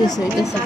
কিছু হইতেছে।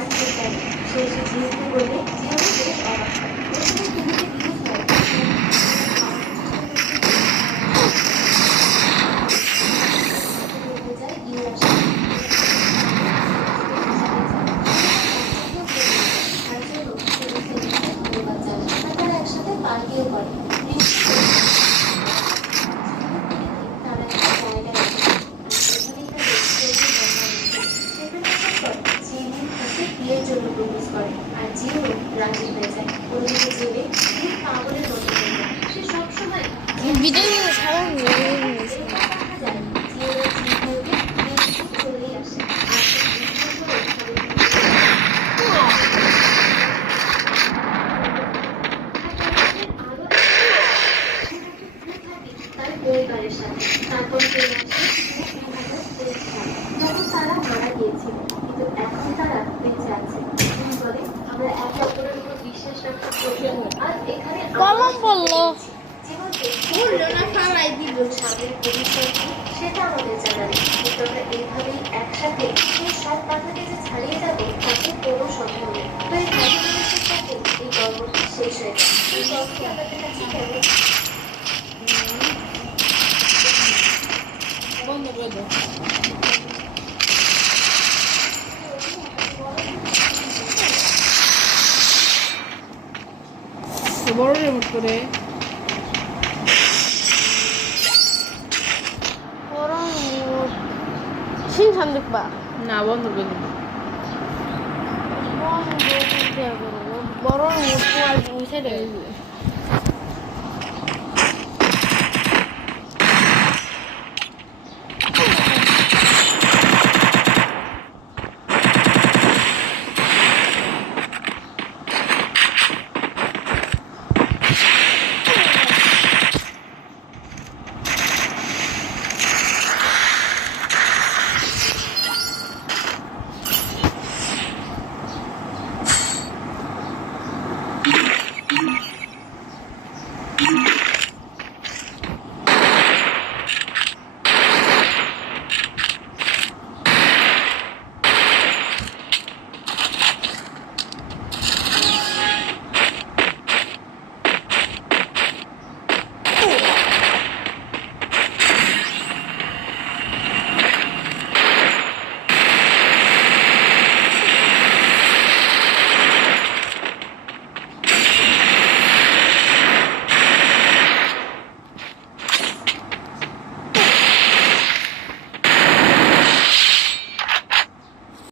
কলম বললো বললো না ফালাই দিব সেটা আমাদের জানা নেই, কিন্তু আমরা এইভাবেই একসাথে এই সব বাধাকে যে ছাড়িয়ে যাবো তাতে কোনো সন্দেহ নেই। তো এই ভাগ্যের সাথে এই গল্পটি শেষ হয়ে যায়। এই গল্পটি আমাদের কাছে কেমন বন্ধ করে দাও। বড় রিমোট করে সিনখান দেখবা না, বন্ধ করে দেবো। বড় রিমোট